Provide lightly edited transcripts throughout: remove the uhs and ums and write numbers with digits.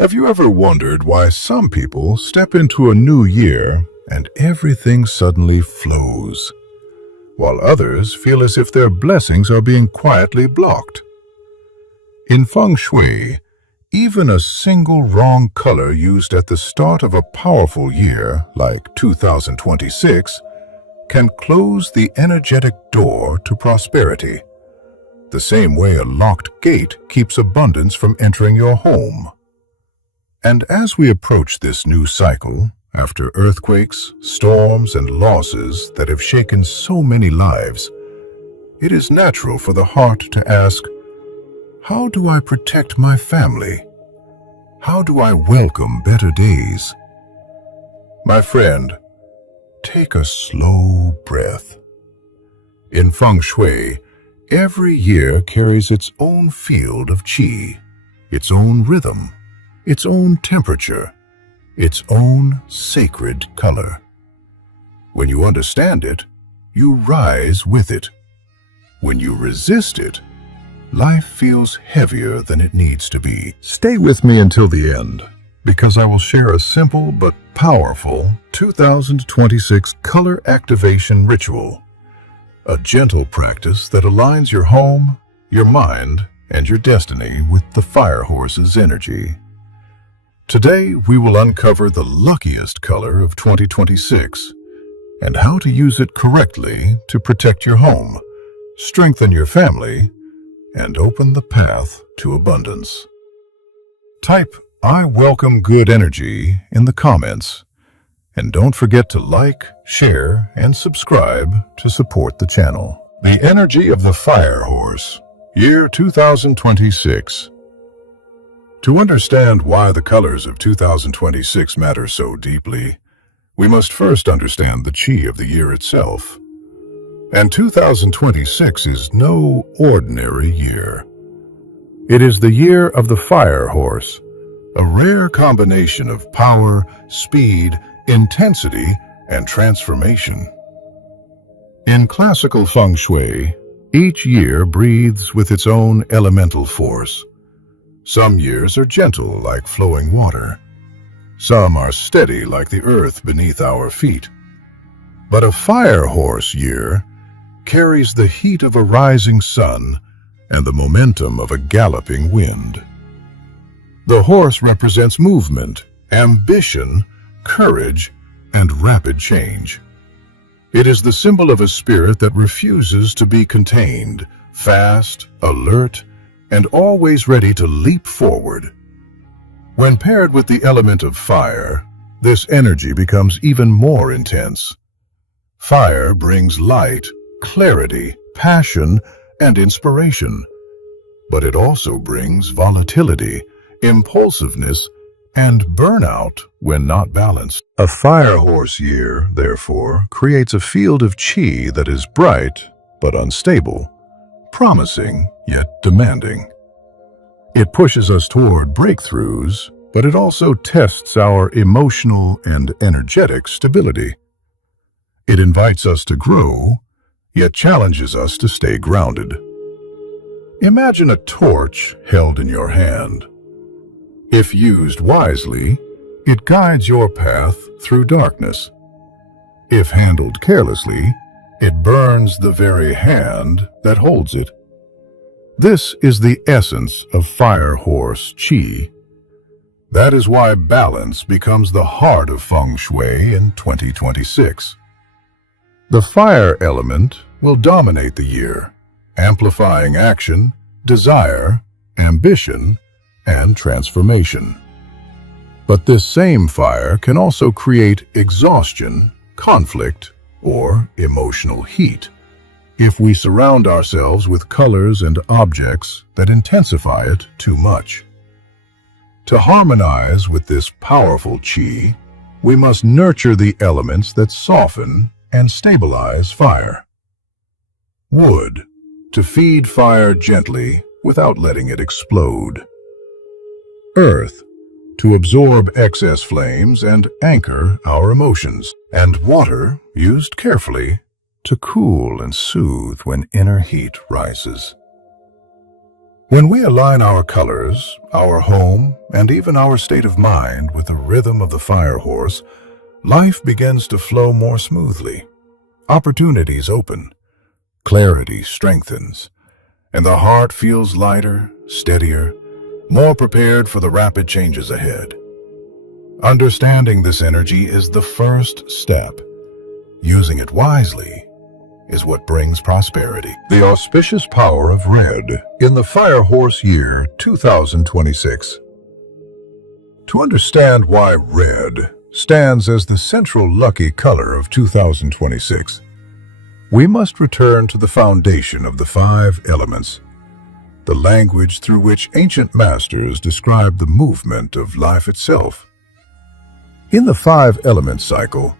Have you ever wondered why some people step into a new year and everything suddenly flows, while others feel as if their blessings are being quietly blocked? In Feng Shui, even a single wrong color used at the start of a powerful year, like 2026, can close the energetic door to prosperity, the same way a locked gate keeps abundance from entering your home. And as we approach this new cycle, after earthquakes, storms, and losses that have shaken so many lives, it is natural for the heart to ask, how do I protect my family? How do I welcome better days? My friend, take a slow breath. In Feng Shui, every year carries its own field of qi, its own rhythm, its own temperature, its own sacred color. When you understand it, you rise with it. When you resist it, life feels heavier than it needs to be. Stay with me until the end, because I will share a simple but powerful 2026 color activation ritual. A gentle practice that aligns your home, your mind, and your destiny with the fire horse's energy. Today, we will uncover the luckiest color of 2026 and how to use it correctly to protect your home, strengthen your family, and open the path to abundance. Type "I welcome good energy" in the comments, and don't forget to like, share, and subscribe to support the channel. The energy of the fire horse, year 2026. To understand why the colors of 2026 matter so deeply, we must first understand the qi of the year itself. And 2026 is no ordinary year. It is the year of the fire horse, a rare combination of power, speed, intensity, and transformation. In classical Feng Shui, each year breathes with its own elemental force. Some years are gentle like flowing water. Some are steady like the earth beneath our feet. But a fire horse year carries the heat of a rising sun and the momentum of a galloping wind. The horse represents movement, ambition, courage, and rapid change. It is the symbol of a spirit that refuses to be contained, fast, alert, and always ready to leap forward. When paired with the element of fire, this energy becomes even more intense. Fire brings light, clarity, passion, and inspiration. But it also brings volatility, impulsiveness, and burnout when not balanced. A fire horse year, therefore, creates a field of qi that is bright but unstable, promising yet demanding. It pushes us toward breakthroughs, but it also tests our emotional and energetic stability. It invites us to grow, yet challenges us to stay grounded. Imagine a torch held in your hand. If used wisely, it guides your path through darkness. If handled carelessly, it burns the very hand that holds it. This is the essence of fire horse qi. That is why balance becomes the heart of Feng Shui in 2026. The fire element will dominate the year, amplifying action, desire, ambition, and transformation. But this same fire can also create exhaustion, conflict, or emotional heat if we surround ourselves with colors and objects that intensify it too much. To harmonize with this powerful qi, we must nurture the elements that soften and stabilize fire. Wood, to feed fire gently without letting it explode. Earth, to absorb excess flames and anchor our emotions. And water, used carefully, to cool and soothe when inner heat rises. When we align our colors, our home, and even our state of mind with the rhythm of the fire horse, life begins to flow more smoothly. Opportunities open, clarity strengthens, and the heart feels lighter, steadier, more prepared for the rapid changes ahead. Understanding this energy is the first step. Using it wisely is what brings prosperity. The auspicious power of red in the Fire Horse year 2026. To understand why red stands as the central lucky color of 2026, we must return to the foundation of the 5 elements, the language through which ancient masters described the movement of life itself. In the 5 element cycle,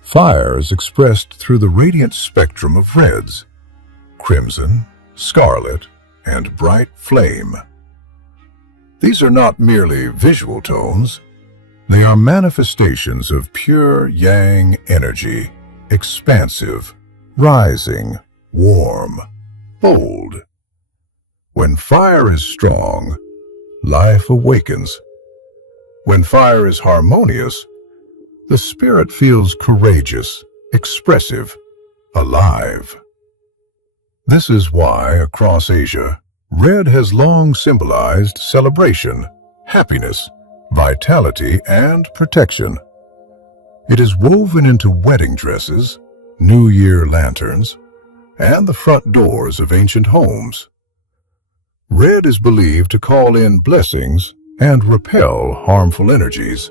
fire is expressed through the radiant spectrum of reds, crimson, scarlet, and bright flame. These are not merely visual tones, they are manifestations of pure yang energy, expansive, rising, warm, bold. When fire is strong, life awakens. When fire is harmonious, the spirit feels courageous, expressive, alive. This is why, across Asia, red has long symbolized celebration, happiness, vitality, and protection. It is woven into wedding dresses, New Year lanterns, and the front doors of ancient homes. Red is believed to call in blessings and repel harmful energies,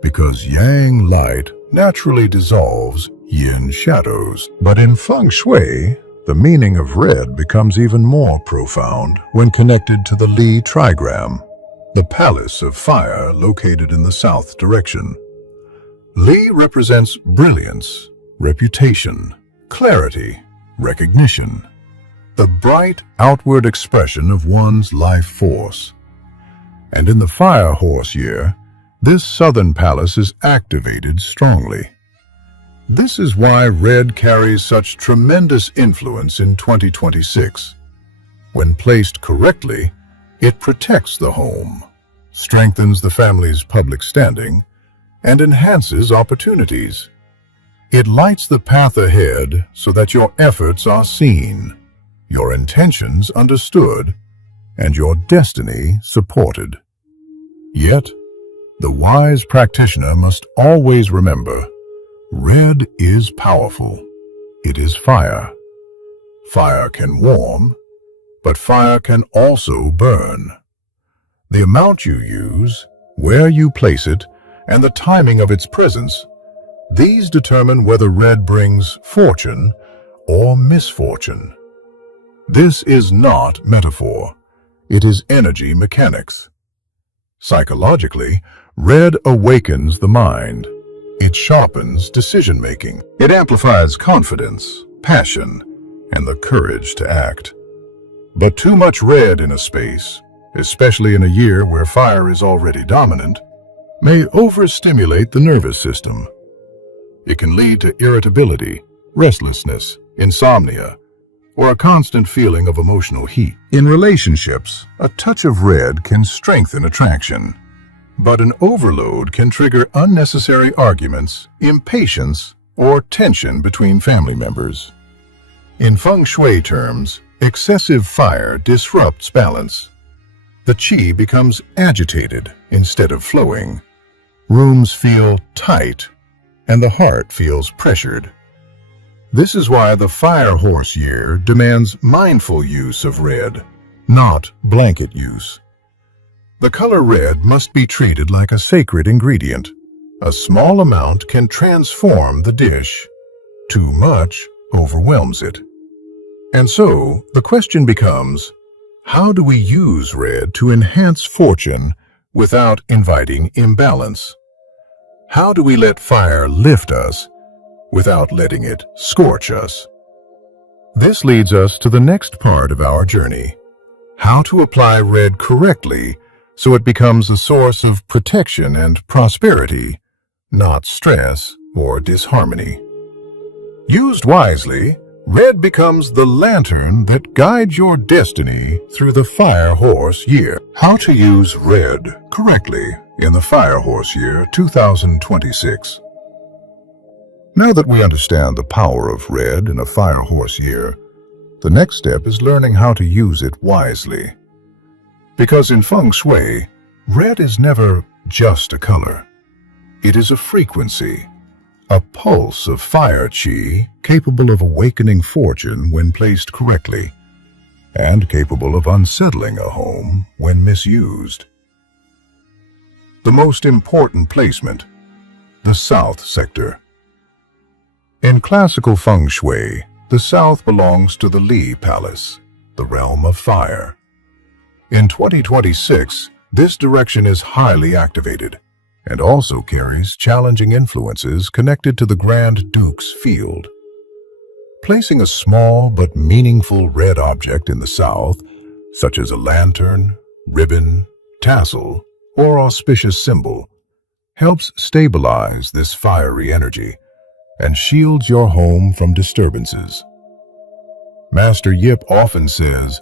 because yang light naturally dissolves yin shadows. But in Feng Shui, the meaning of red becomes even more profound when connected to the Li trigram, the palace of fire located in the south direction. Li represents brilliance, reputation, clarity, recognition, the bright outward expression of one's life force. And in the Fire Horse year, this southern palace is activated strongly. This is why red carries such tremendous influence in 2026. When placed correctly, it protects the home, strengthens the family's public standing, and enhances opportunities. It lights the path ahead so that your efforts are seen, your intentions understood, and your destiny supported. Yet, the wise practitioner must always remember, red is powerful. It is fire. Fire can warm, but fire can also burn. The amount you use, where you place it, and the timing of its presence, these determine whether red brings fortune or misfortune. This is not metaphor. It is energy mechanics. Psychologically, red awakens the mind. It sharpens decision-making. It amplifies confidence, passion, and the courage to act. But too much red in a space, especially in a year where fire is already dominant, may overstimulate the nervous system. It can lead to irritability, restlessness, insomnia, or a constant feeling of emotional heat. In relationships, a touch of red can strengthen attraction, but an overload can trigger unnecessary arguments, impatience, or tension between family members. In Feng Shui terms, excessive fire disrupts balance. The qi becomes agitated instead of flowing. Rooms feel tight, and the heart feels pressured. This is why the Fire Horse year demands mindful use of red, not blanket use. The color red must be treated like a sacred ingredient. A small amount can transform the dish. Too much overwhelms it. And so, the question becomes, how do we use red to enhance fortune without inviting imbalance? How do we let fire lift us without letting it scorch us? This leads us to the next part of our journey, how to apply red correctly so it becomes a source of protection and prosperity, not stress or disharmony. Used wisely, Red becomes the lantern that guides your destiny through the Fire Horse year. How to use red correctly in the Fire Horse year 2026. Now that we understand the power of red in a Fire Horse year, the next step is learning how to use it wisely. Because in Feng Shui, red is never just a color. It is a frequency, a pulse of fire qi capable of awakening fortune when placed correctly, and capable of unsettling a home when misused. The most important placement, the south sector. In classical Feng Shui, the south belongs to the Li Palace, the realm of fire. In 2026, this direction is highly activated and also carries challenging influences connected to the Grand Duke's field. Placing a small but meaningful red object in the south, such as a lantern, ribbon, tassel, or auspicious symbol, helps stabilize this fiery energy and shields your home from disturbances. Master Yip often says,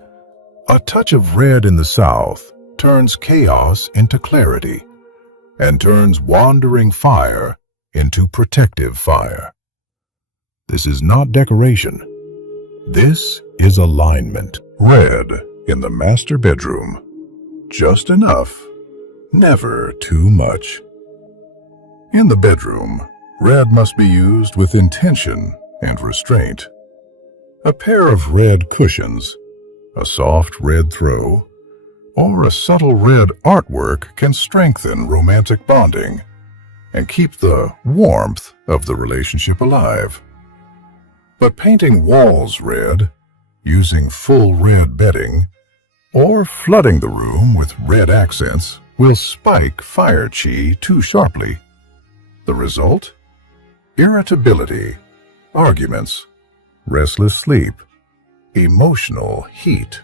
"A touch of red in the south turns chaos into clarity and turns wandering fire into protective fire." This is not decoration. This is alignment. Red in the master bedroom. Just enough, never too much. In the bedroom, red must be used with intention and restraint. A pair of red cushions, a soft red throw, or a subtle red artwork can strengthen romantic bonding and keep the warmth of the relationship alive. But painting walls red, using full red bedding, or flooding the room with red accents will spike fire qi too sharply. The result? Irritability, arguments, restless sleep, emotional heat.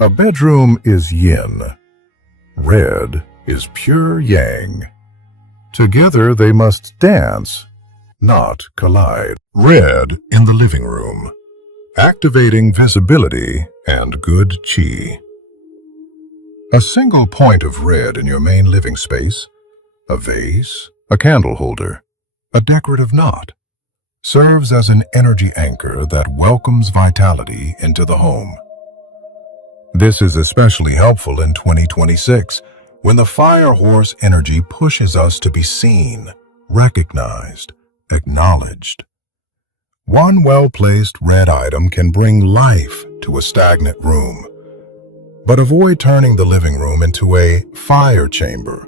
A bedroom is yin. Red is pure yang. Together they must dance, not collide. Red in the living room, activating visibility and good qi. A single point of red in your main living space, a vase, a candle holder, a decorative knot, serves as an energy anchor that welcomes vitality into the home. This is especially helpful in 2026, when the Fire Horse energy pushes us to be seen, recognized, acknowledged. One well-placed red item can bring life to a stagnant room, but avoid turning the living room into a fire chamber.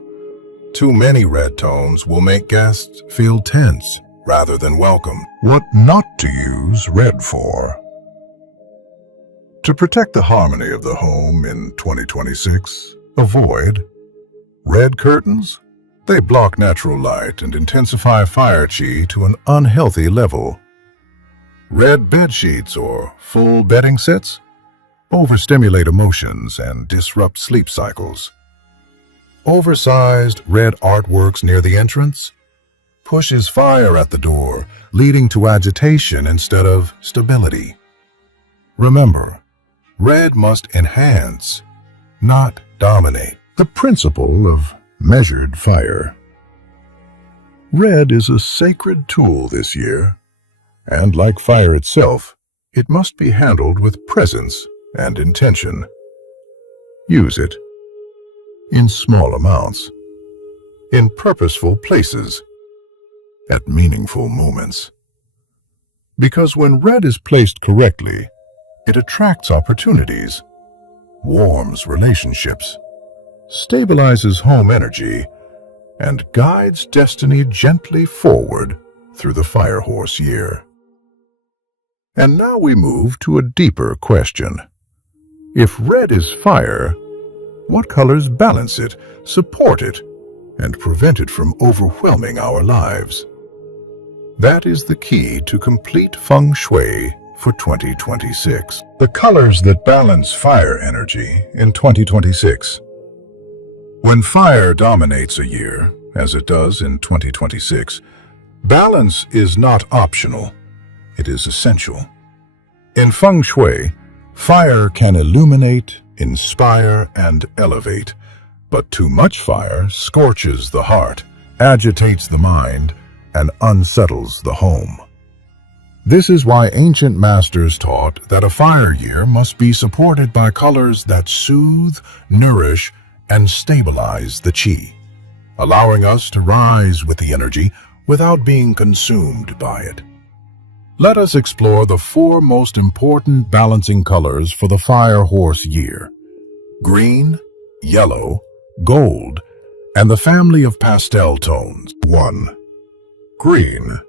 Too many red tones will make guests feel tense rather than welcome. What not to use red for. To protect the harmony of the home in 2026, avoid red curtains. They block natural light and intensify fire qi to an unhealthy level. Red bed sheets or full bedding sets overstimulate emotions and disrupt sleep cycles. Oversized red artworks near the entrance pushes fire at the door, leading to agitation instead of stability. Remember, red must enhance, not dominate. The principle of measured fire. Red is a sacred tool this year, and like fire itself, it must be handled with presence and intention. Use it in small amounts, in purposeful places, at meaningful moments. Because when red is placed correctly, it attracts opportunities, warms relationships, stabilizes home energy, and guides destiny gently forward through the Fire Horse year. And now we move to a deeper question. If red is fire, what colors balance it, support it, and prevent it from overwhelming our lives? That is the key to complete Feng Shui for 2026. The colors that balance fire energy in 2026. When fire dominates a year, as it does in 2026, balance is not optional. it is essential. In Feng Shui, fire can illuminate, inspire, and elevate, but too much fire scorches the heart, agitates the mind, and unsettles the home. This is why ancient masters taught that a fire year must be supported by colors that soothe, nourish, and stabilize the qi, allowing us to rise with the energy without being consumed by it. Let us explore the 4 most important balancing colors for the fire horse year: green, yellow, gold, and the family of pastel tones. 1. Green,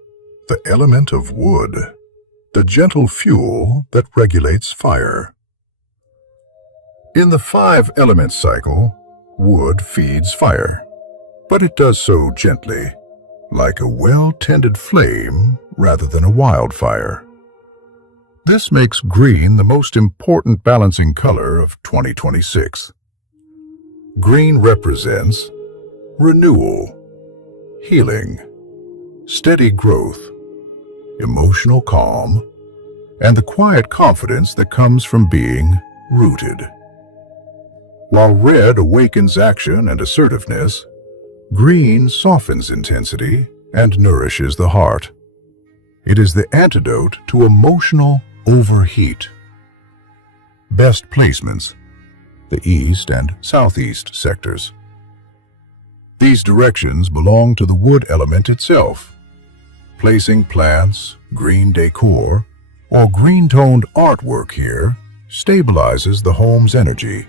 the element of wood, the gentle fuel that regulates fire. In the 5-element cycle, wood feeds fire, but it does so gently, like a well-tended flame rather than a wildfire. This makes green the most important balancing color of 2026. Green represents renewal, healing, steady growth, emotional calm, and the quiet confidence that comes from being rooted. While red awakens action and assertiveness, green softens intensity and nourishes the heart. It is the antidote to emotional overheat. Best placements: the east and southeast sectors. These directions belong to the wood element itself. Placing plants, green decor, or green-toned artwork here stabilizes the home's energy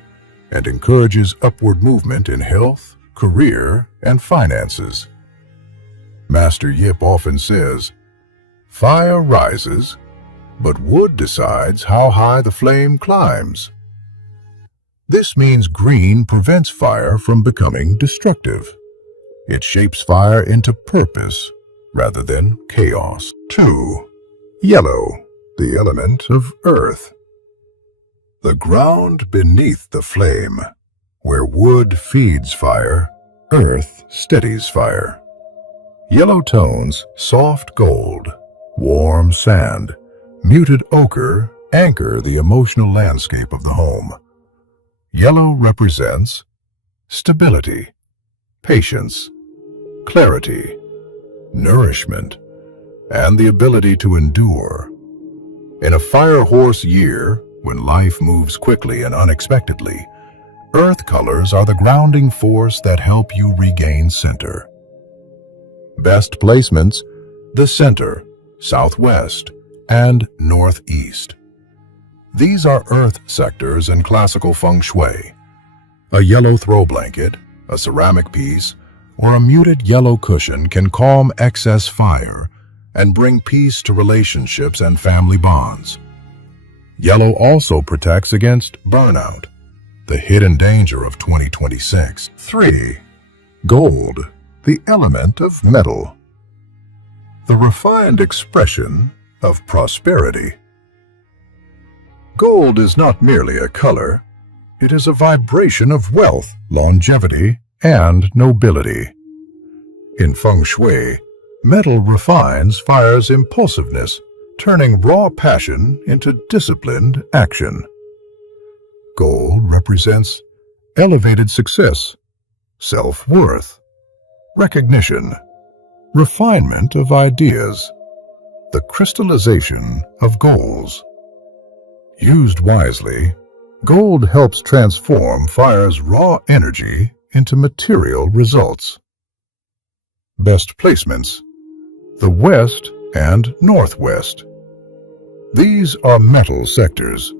and encourages upward movement in health, career, and finances. Master Yip often says, "Fire rises, but wood decides how high the flame climbs." This means green prevents fire from becoming destructive. It shapes fire into purpose rather than chaos. 2. Yellow, the element of earth. The ground beneath the flame. Where wood feeds fire, earth steadies fire. Yellow tones, soft gold, warm sand, muted ochre anchor the emotional landscape of the home. Yellow represents stability, patience, clarity, nourishment, and the ability to endure. In a fire horse year, when life moves quickly and unexpectedly, earth colors are the grounding force that help you regain center. Best placements: the center, southwest, and northeast. These are earth sectors in classical feng shui. A yellow throw blanket, a ceramic piece, or a muted yellow cushion can calm excess fire and bring peace to relationships and family bonds. Yellow also protects against burnout, the hidden danger of 2026. 3. Gold, the element of metal. The refined expression of prosperity. Gold is not merely a color, it is a vibration of wealth, longevity, and nobility. In feng shui, metal refines fire's impulsiveness, turning raw passion into disciplined action. Gold represents elevated success, self-worth, recognition, refinement of ideas, the crystallization of goals. Used wisely, gold helps transform fire's raw energy into material results. Best placements: the west and northwest. These are metal sectors.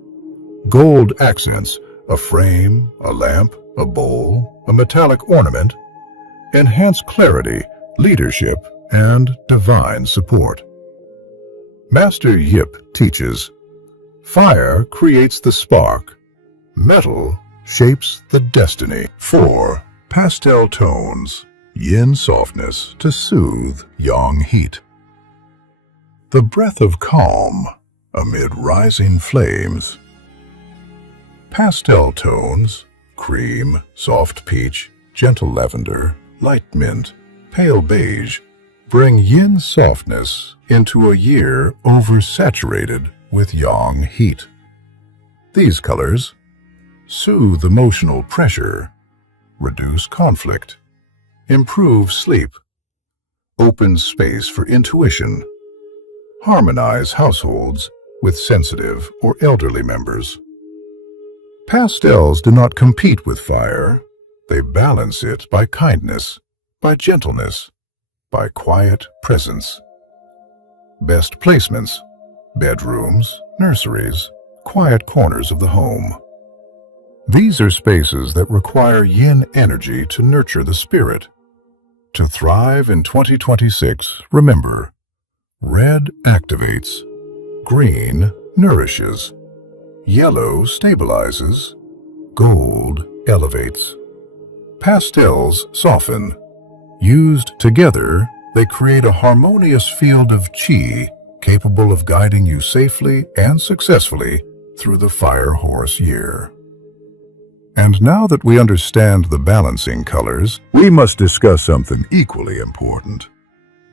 Gold accents a frame, a lamp, a bowl, a metallic ornament, enhance clarity, leadership, and divine support. Master Yip teaches, fire creates the spark, metal shapes the destiny. 4. Pastel tones, yin softness to soothe yang heat. The breath of calm amid rising flames. Pastel tones, cream, soft peach, gentle lavender, light mint, pale beige, bring yin softness into a year oversaturated with yang heat. These colors soothe emotional pressure, reduce conflict, improve sleep, open space for intuition, harmonize households with sensitive or elderly members. Pastels do not compete with fire. They balance it by kindness, by gentleness, by quiet presence. Best placements: bedrooms, nurseries, quiet corners of the home. These are spaces that require yin energy to nurture the spirit. To thrive in 2026, remember, red activates, green nourishes, yellow stabilizes, gold elevates. Pastels soften. Used together, they create a harmonious field of qi capable of guiding you safely and successfully through the Fire Horse year. And now that we understand the balancing colors, we must discuss something equally important: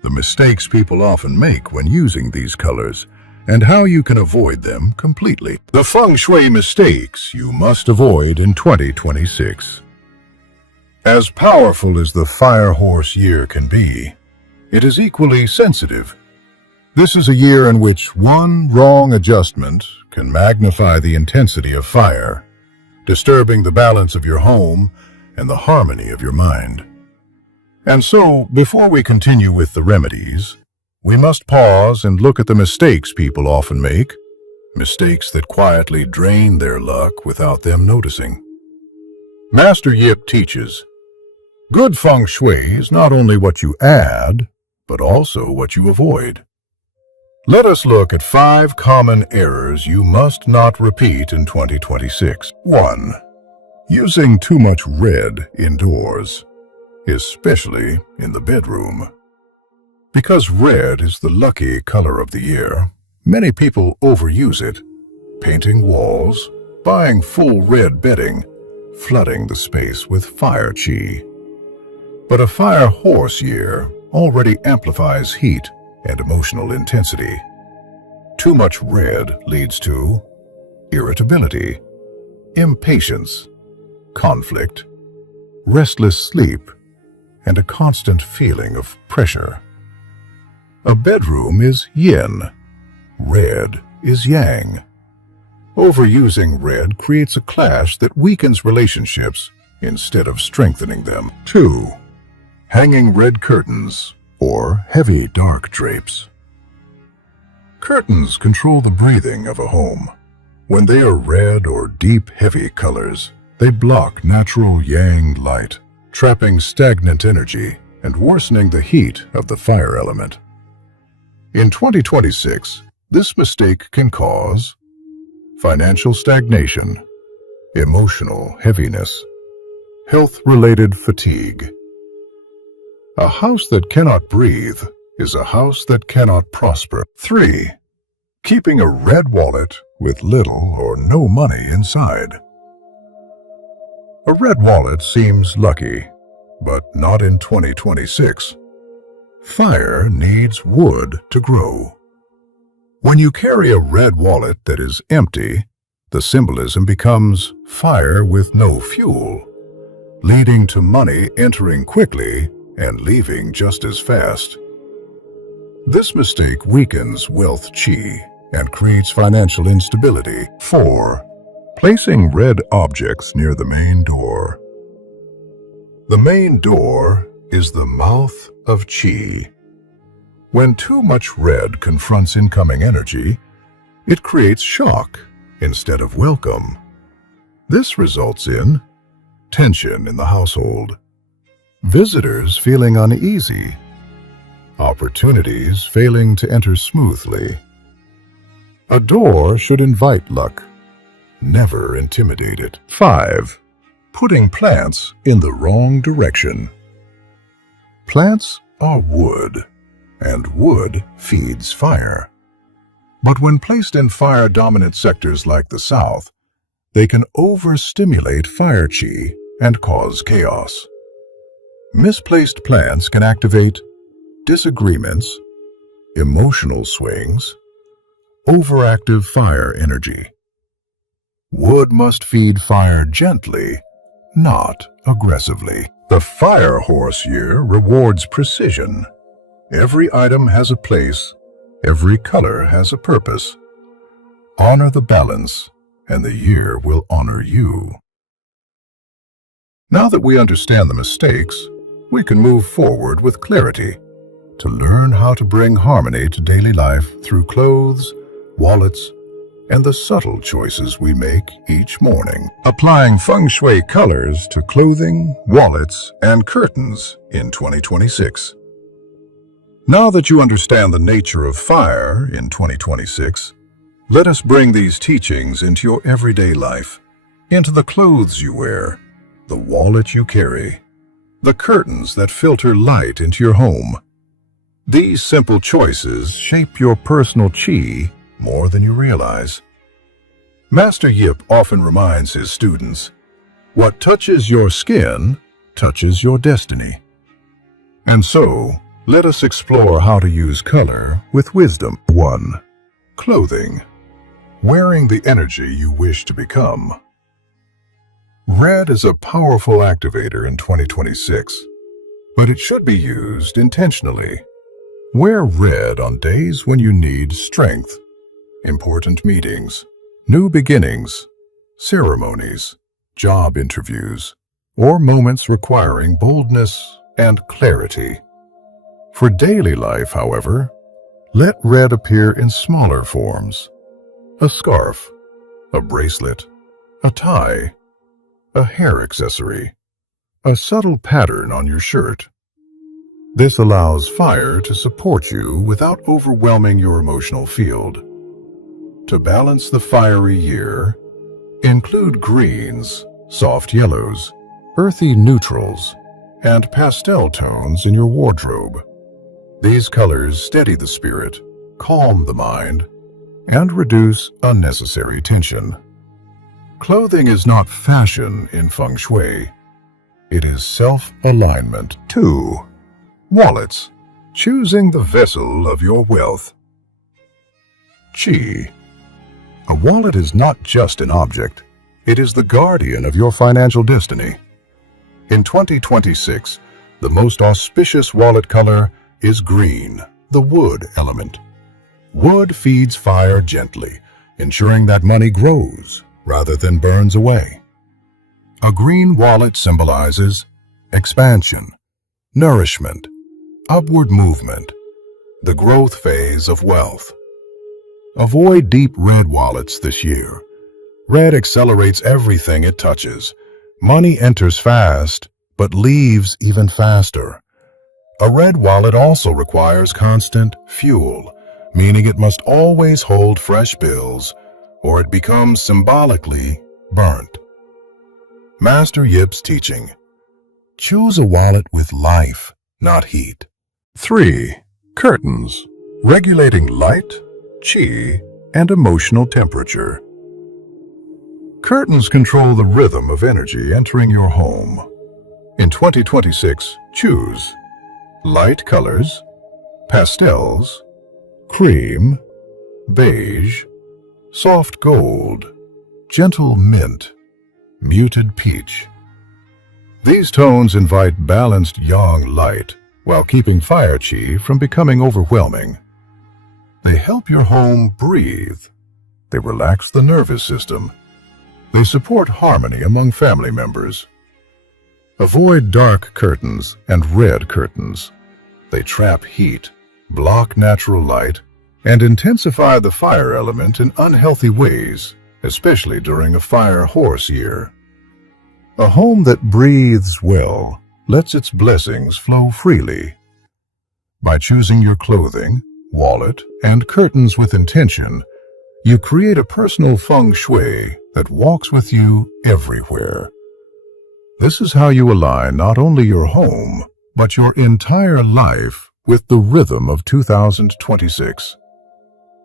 the mistakes people often make when using these colors, and how you can avoid them completely. The Feng Shui mistakes you must avoid in 2026. As powerful as the Fire Horse year can be, it is equally sensitive. This is a year in which one wrong adjustment can magnify the intensity of fire, disturbing the balance of your home and the harmony of your mind. And so, before we continue with the remedies, we must pause and look at the mistakes people often make, mistakes that quietly drain their luck without them noticing. Master Yip teaches, good feng shui is not only what you add, but also what you avoid. Let us look at 5 common errors you must not repeat in 2026. 1. Using too much red indoors, especially in the bedroom. Because red is the lucky color of the year, many people overuse it, painting walls, buying full red bedding, flooding the space with fire qi. But a Fire Horse year already amplifies heat and emotional intensity. Too much red leads to irritability, impatience, conflict, restless sleep, and a constant feeling of pressure. A bedroom is yin, red is yang. Overusing red creates a clash that weakens relationships instead of strengthening them. 2. Hanging red curtains or heavy dark drapes. Curtains control the breathing of a home. When they are red or deep, heavy colors, they block natural yang light, trapping stagnant energy and worsening the heat of the fire element. In 2026, this mistake can cause financial stagnation, emotional heaviness, health-related fatigue. A house that cannot breathe is a house that cannot prosper. 3. Keeping a red wallet with little or no money inside. A red wallet seems lucky, but not in 2026. Fire needs wood to grow. When you carry a red wallet that is empty, the symbolism becomes fire with no fuel, leading to money entering quickly and leaving just as fast. This mistake weakens wealth qi and creates financial instability. 4. Placing red objects near the main door. The main door is the mouth of qi. When too much red confronts incoming energy, it creates shock instead of welcome. This results in tension in the household, visitors feeling uneasy, opportunities failing to enter smoothly. A door should invite luck, never intimidate it. 5. Putting plants in the wrong direction. Plants are wood, and wood feeds fire. But when placed in fire-dominant sectors like the South, they can overstimulate fire qi and cause chaos. Misplaced plants can activate disagreements, emotional swings, overactive fire energy. Wood must feed fire gently, not aggressively. The fire horse year rewards precision. Every item has a place, every color has a purpose. Honor the balance, and the year will honor you. Now that we understand the mistakes, we can move forward with clarity to learn how to bring harmony to daily life through clothes, wallets, and the subtle choices we make each morning. Applying Feng Shui colors to clothing, wallets, and curtains in 2026. Now that you understand the nature of fire in 2026, let us bring these teachings into your everyday life, into the clothes you wear, the wallet you carry, the curtains that filter light into your home. These simple choices shape your personal qi more than you realize. Master Yip often reminds his students, what touches your skin touches your destiny. And so, let us explore how to use color with wisdom. 1. Clothing. Wearing the energy you wish to become. Red is a powerful activator in 2026, but it should be used intentionally. Wear red on days when you need strength, important meetings, new beginnings, ceremonies, job interviews, or moments requiring boldness and clarity. For daily life, however, let red appear in smaller forms. A scarf, a bracelet, a tie, a hair accessory, a subtle pattern on your shirt. This allows fire to support you without overwhelming your emotional field. To balance the fiery year, include greens, soft yellows, earthy neutrals, and pastel tones in your wardrobe. These colors steady the spirit, calm the mind, and reduce unnecessary tension. Clothing is not fashion in Feng Shui. It is self-alignment. 2. Wallets. Choosing the vessel of your wealth. Qi. A wallet is not just an object. It is the guardian of your financial destiny. In 2026, the most auspicious wallet color is green, the wood element. Wood feeds fire gently, ensuring that money grows rather than burns away. A green wallet symbolizes expansion, nourishment, upward movement, the growth phase of wealth. Avoid deep red wallets this year. Red accelerates everything it touches. Money enters fast, but leaves even faster. A red wallet also requires constant fuel, meaning it must always hold fresh bills, or it becomes symbolically burnt. Master Yip's teaching. Choose a wallet with life, not heat. 3. Curtains. Regulating light, qi, and emotional temperature. Curtains control the rhythm of energy entering your home. In 2026, choose light colors, pastels, cream, beige, soft gold, gentle mint, muted peach. These tones invite balanced yang light while keeping fire qi from becoming overwhelming. They help your home breathe. They relax the nervous system. They support harmony among family members. Avoid dark curtains and red curtains. They trap heat, block natural light, and intensify the fire element in unhealthy ways, especially during a fire horse year. A home that breathes well lets its blessings flow freely. By choosing your clothing, wallet, and curtains with intention, you create a personal feng shui that walks with you everywhere. This is how you align not only your home, but your entire life with the rhythm of 2026.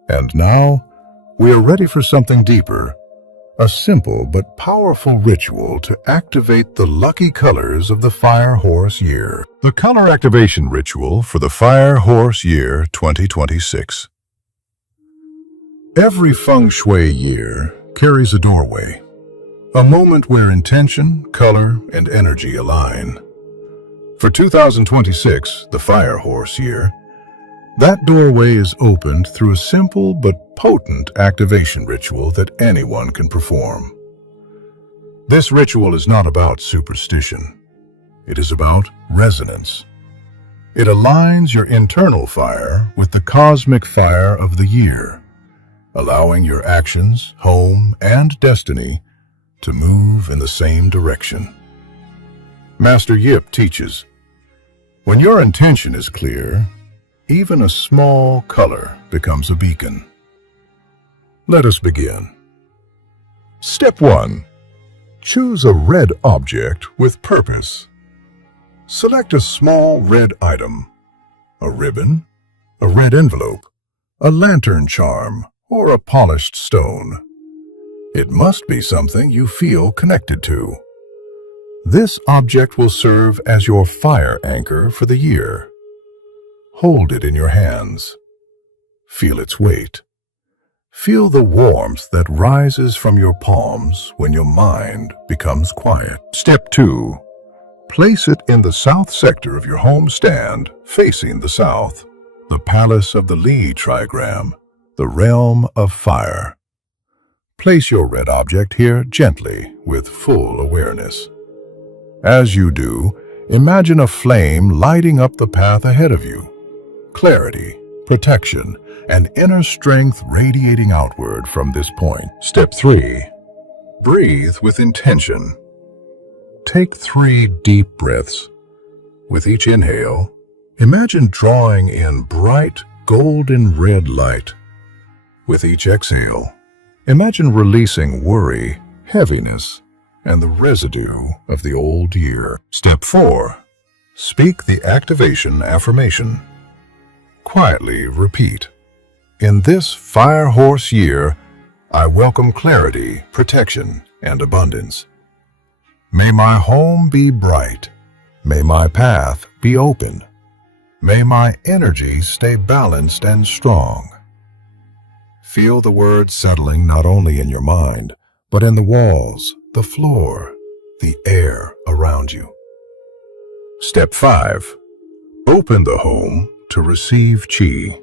And now, we are ready for something deeper, A simple but powerful ritual to activate the lucky colors of the Fire Horse year. The color activation ritual for the Fire Horse year 2026. Every Feng Shui year carries a doorway, a moment where intention, color, and energy align. For 2026, the Fire Horse year, that doorway is opened through a simple but potent activation ritual that anyone can perform. This ritual is not about superstition. It is about resonance. It aligns your internal fire with the cosmic fire of the year, allowing your actions, home, and destiny to move in the same direction. Master Yip teaches, when your intention is clear, even a small color becomes a beacon. Let us begin. Step 1. Choose a red object with purpose. Select a small red item, a ribbon, a red envelope, a lantern charm, or a polished stone. It must be something you feel connected to. This object will serve as your fire anchor for the year. Hold it in your hands. Feel its weight. Feel the warmth that rises from your palms when your mind becomes quiet. Step 2. Place it in the south sector of your home stand, facing the south, the palace of the Li trigram, the realm of fire. Place your red object here gently, with full awareness. As you do, imagine a flame lighting up the path ahead of you. Clarity, protection, and inner strength radiating outward from this point. Step 3. Breathe with intention. Take 3 deep breaths. With each inhale, imagine drawing in bright, golden red light. With each exhale, imagine releasing worry, heaviness, and the residue of the old year. Step 4. Speak the activation affirmation. Quietly repeat, in this Fire Horse year, I welcome clarity, protection, and abundance. May my home be bright. May my path be open. May my energy stay balanced and strong. Feel the words settling not only in your mind, but in the walls, the floor, the air around you. Step 5. Open the home to receive qi.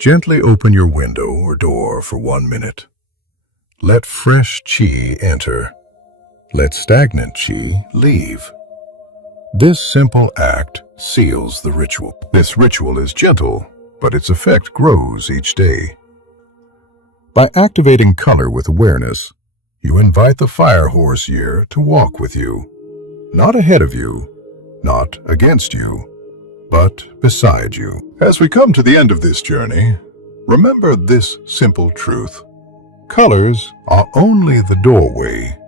Gently open your window or door for 1 minute. Let fresh qi enter. Let stagnant qi leave. This simple act seals the ritual. This ritual is gentle, but its effect grows each day. By activating color with awareness, you invite the Fire Horse year to walk with you, not ahead of you, not against you, but beside you. As we come to the end of this journey, remember this simple truth. Colors are only the doorway.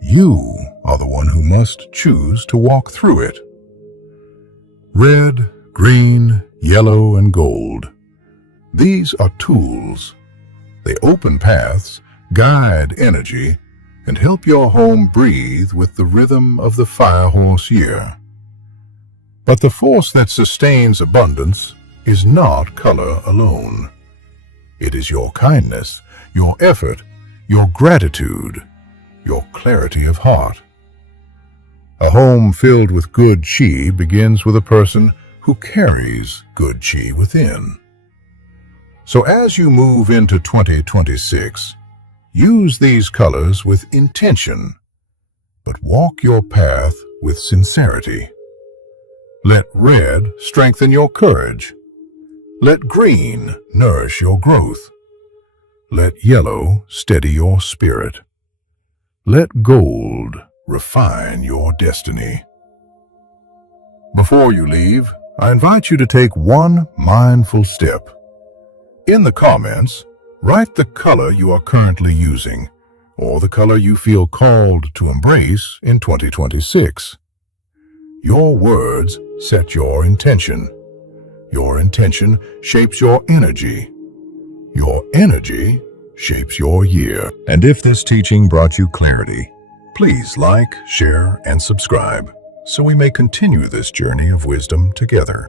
You are the one who must choose to walk through it. Red, green, yellow, and gold. These are tools. They open paths, guide energy, and help your home breathe with the rhythm of the Fire Horse year. But the force that sustains abundance is not color alone. It is your kindness, your effort, your gratitude, your clarity of heart. A home filled with good qi begins with a person who carries good qi within. So as you move into 2026, use these colors with intention, but walk your path with sincerity. Let red strengthen your courage. Let green nourish your growth. Let yellow steady your spirit. Let gold refine your destiny. Before you leave, I invite you to take one mindful step. In the comments, write the color you are currently using, or the color you feel called to embrace in 2026. Your words set your intention. Your intention shapes your energy. Your energy shapes your year. And if this teaching brought you clarity, please like, share, and subscribe so we may continue this journey of wisdom together.